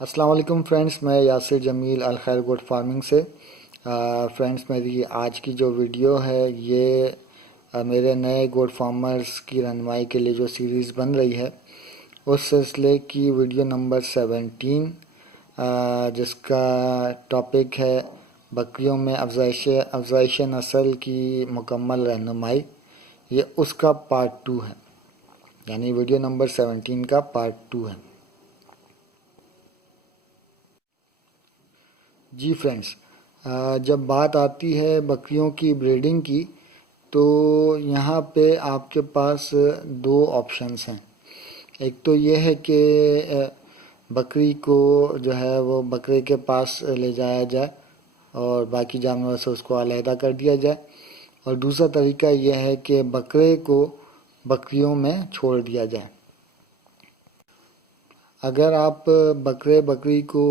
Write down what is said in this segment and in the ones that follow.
السلام علیکم فرینڈس، میں یاسر جمیل الخیر گوٹ فارمنگ سے۔ فرینڈس، میری آج کی جو ویڈیو ہے یہ میرے نئے گوٹ فارمرز کی رہنمائی کے لیے جو سیریز بن رہی ہے اس سلسلے کی ویڈیو نمبر 17، جس کا ٹاپک ہے بکریوں میں افزائش نسل کی مکمل رہنمائی۔ یہ اس کا پارٹ 2 ہے، یعنی ویڈیو نمبر 17 کا پارٹ 2 ہے۔ جی فرینڈس، جب بات آتی ہے بکریوں کی بریڈنگ کی تو یہاں پہ آپ کے پاس دو آپشنس ہیں۔ ایک تو یہ ہے کہ بکری کو جو ہے وہ بکرے کے پاس لے جایا جائے اور باقی جانوروں سے اس کو علیحدہ کر دیا جائے، اور دوسرا طریقہ یہ ہے کہ بکرے کو بکریوں میں چھوڑ دیا جائے۔ اگر آپ بکری کو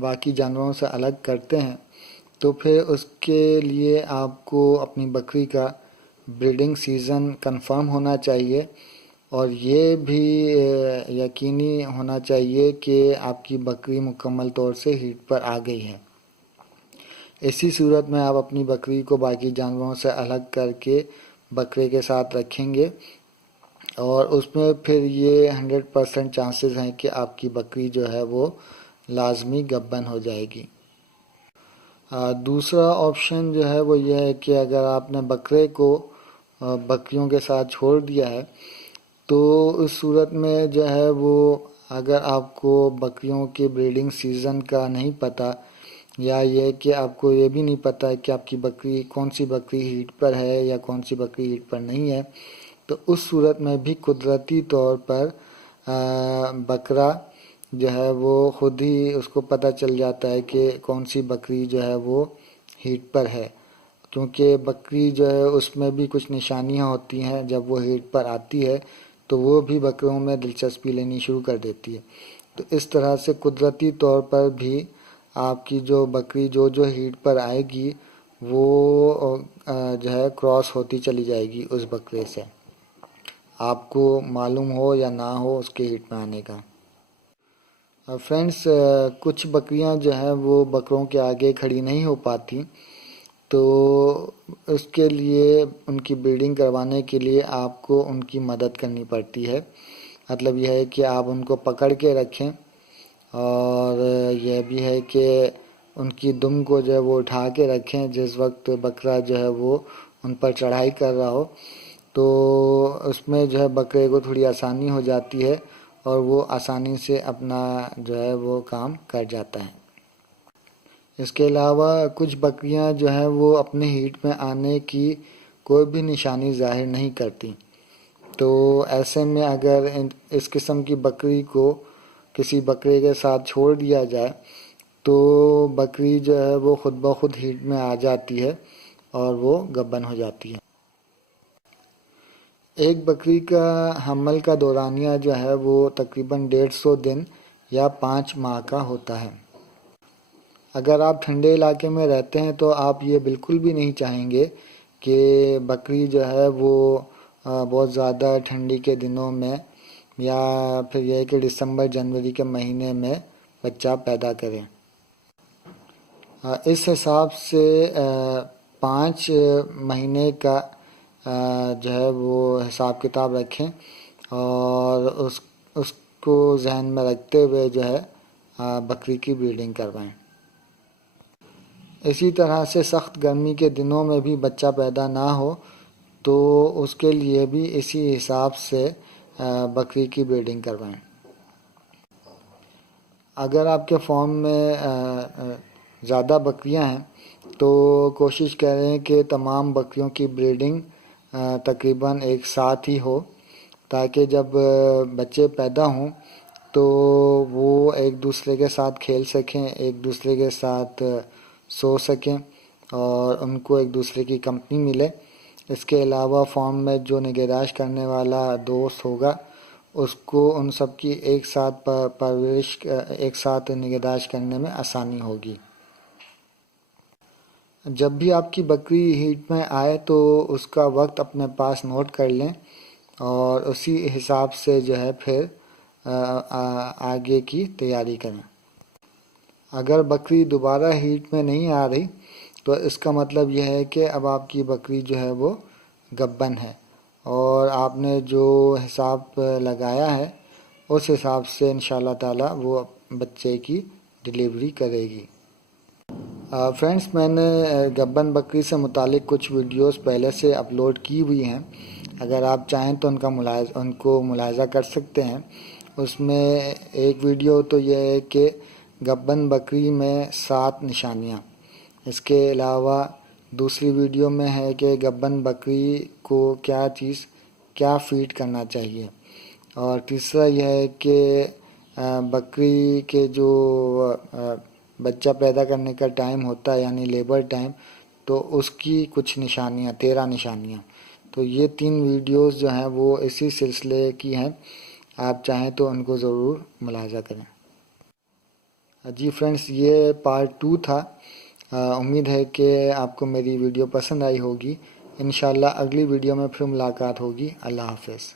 باقی جانوروں سے الگ کرتے ہیں تو پھر اس کے لیے آپ کو اپنی بکری کا بریڈنگ سیزن کنفرم ہونا چاہیے، اور یہ بھی یقینی ہونا چاہیے کہ آپ کی بکری مکمل طور سے ہیٹ پر آ گئی ہے۔ اسی صورت میں آپ اپنی بکری کو باقی جانوروں سے الگ کر کے بکرے کے ساتھ رکھیں گے، اور اس میں پھر یہ 100% چانسز ہیں کہ آپ کی بکری جو ہے وہ لازمی گبن ہو جائے گی۔ دوسرا آپشن جو ہے وہ یہ ہے کہ اگر آپ نے بکرے کو بکریوں کے ساتھ چھوڑ دیا ہے تو اس صورت میں جو ہے وہ، اگر آپ کو بکریوں کے بریڈنگ سیزن کا نہیں پتہ، یا یہ کہ آپ کو یہ بھی نہیں پتہ کہ آپ کی بکری کون سی بکری ہیٹ پر ہے یا کون سی بکری ہیٹ پر نہیں ہے، تو اس صورت میں بھی قدرتی طور پر بکرا جو ہے وہ خود ہی اس کو پتہ چل جاتا ہے کہ کون سی بکری جو ہے وہ ہیٹ پر ہے، کیونکہ بکری جو ہے اس میں بھی کچھ نشانیاں ہوتی ہیں۔ جب وہ ہیٹ پر آتی ہے تو وہ بھی بکروں میں دلچسپی لینی شروع کر دیتی ہے۔ تو اس طرح سے قدرتی طور پر بھی آپ کی جو بکری جو ہیٹ پر آئے گی وہ جو ہے کراس ہوتی چلی جائے گی اس بکرے سے، آپ کو معلوم ہو یا نہ ہو اس کے ہیٹ میں آنے کا۔ فرینڈس، کچھ بکریاں جو ہیں وہ بکروں کے آگے کھڑی نہیں ہو پاتی، تو اس کے لیے ان کی بریڈنگ کروانے کے لیے آپ کو ان کی مدد کرنی پڑتی ہے۔ مطلب یہ ہے کہ آپ ان کو پکڑ کے رکھیں، اور یہ بھی ہے کہ ان کی دم کو جو ہے وہ اٹھا کے رکھیں جس وقت بکرا جو ہے وہ ان پر چڑھائی کر رہا ہو، تو اس میں جو ہے بکرے کو تھوڑی آسانی ہو جاتی ہے اور وہ آسانی سے اپنا جو ہے وہ کام کر جاتا ہے۔ اس کے علاوہ کچھ بکریاں جو ہیں وہ اپنے ہیٹ میں آنے کی کوئی بھی نشانی ظاہر نہیں کرتی، تو ایسے میں اگر اس قسم کی بکری کو کسی بکرے کے ساتھ چھوڑ دیا جائے تو بکری جو ہے وہ خود بخود ہیٹ میں آ جاتی ہے اور وہ گبن ہو جاتی ہے۔ ایک بکری کا حمل کا دورانیہ جو ہے وہ تقریباً 150 دن یا 5 ماہ کا ہوتا ہے۔ اگر آپ ٹھنڈے علاقے میں رہتے ہیں تو آپ یہ بالکل بھی نہیں چاہیں گے کہ بکری جو ہے وہ بہت زیادہ ٹھنڈی کے دنوں میں، یا پھر یہ کہ دسمبر جنوری کے مہینے میں بچہ پیدا کریں۔ اس حساب سے 5 مہینے کا جو ہے وہ حساب کتاب رکھیں، اور اس کو ذہن میں رکھتے ہوئے جو ہے بکری کی بریڈنگ کروائیں۔ اسی طرح سے سخت گرمی کے دنوں میں بھی بچہ پیدا نہ ہو تو اس کے لیے بھی اسی حساب سے بکری کی بریڈنگ کروائیں۔ اگر آپ کے فارم میں زیادہ بکریاں ہیں تو کوشش کریں کہ تمام بکریوں کی بریڈنگ تقریباً ایک ساتھ ہی ہو، تاکہ جب بچے پیدا ہوں تو وہ ایک دوسرے کے ساتھ کھیل سکیں، ایک دوسرے کے ساتھ سو سکیں، اور ان کو ایک دوسرے کی کمپنی ملے۔ اس کے علاوہ فارم میں جو نگہداشت کرنے والا دوست ہوگا اس کو ان سب کی ایک ساتھ پرورش، ایک ساتھ نگہداشت کرنے میں آسانی ہوگی۔ جب بھی آپ کی بکری ہیٹ میں آئے تو اس کا وقت اپنے پاس نوٹ کر لیں، اور اسی حساب سے جو ہے پھر آگے کی تیاری کریں۔ اگر بکری دوبارہ ہیٹ میں نہیں آ رہی تو اس کا مطلب یہ ہے کہ اب آپ کی بکری جو ہے وہ گبن ہے، اور آپ نے جو حساب لگایا ہے اس حساب سے انشاءاللہ تعالی وہ بچے کی ڈلیوری کرے گی۔ فرینڈس، میں نے گبن بکری سے متعلق کچھ ویڈیوز پہلے سے اپلوڈ کی ہوئی ہیں، اگر آپ چاہیں تو ان کو ملاحظہ کر سکتے ہیں۔ اس میں ایک ویڈیو تو یہ ہے کہ گبن بکری میں 7 نشانیاں، اس کے علاوہ دوسری ویڈیو میں ہے کہ گبن بکری کو کیا فیڈ کرنا چاہیے، اور تیسرا یہ ہے کہ بکری کے جو بچہ پیدا کرنے کا ٹائم ہوتا ہے یعنی لیبر ٹائم، تو اس کی کچھ نشانیاں 13 نشانیاں۔ تو یہ 3 ویڈیوز جو ہیں وہ اسی سلسلے کی ہیں، آپ چاہیں تو ان کو ضرور ملاحظہ کریں۔ جی فرینڈس، یہ پارٹ 2 تھا۔ امید ہے کہ آپ کو میری ویڈیو پسند آئی ہوگی۔ انشاءاللہ اگلی ویڈیو میں پھر ملاقات ہوگی۔ اللہ حافظ۔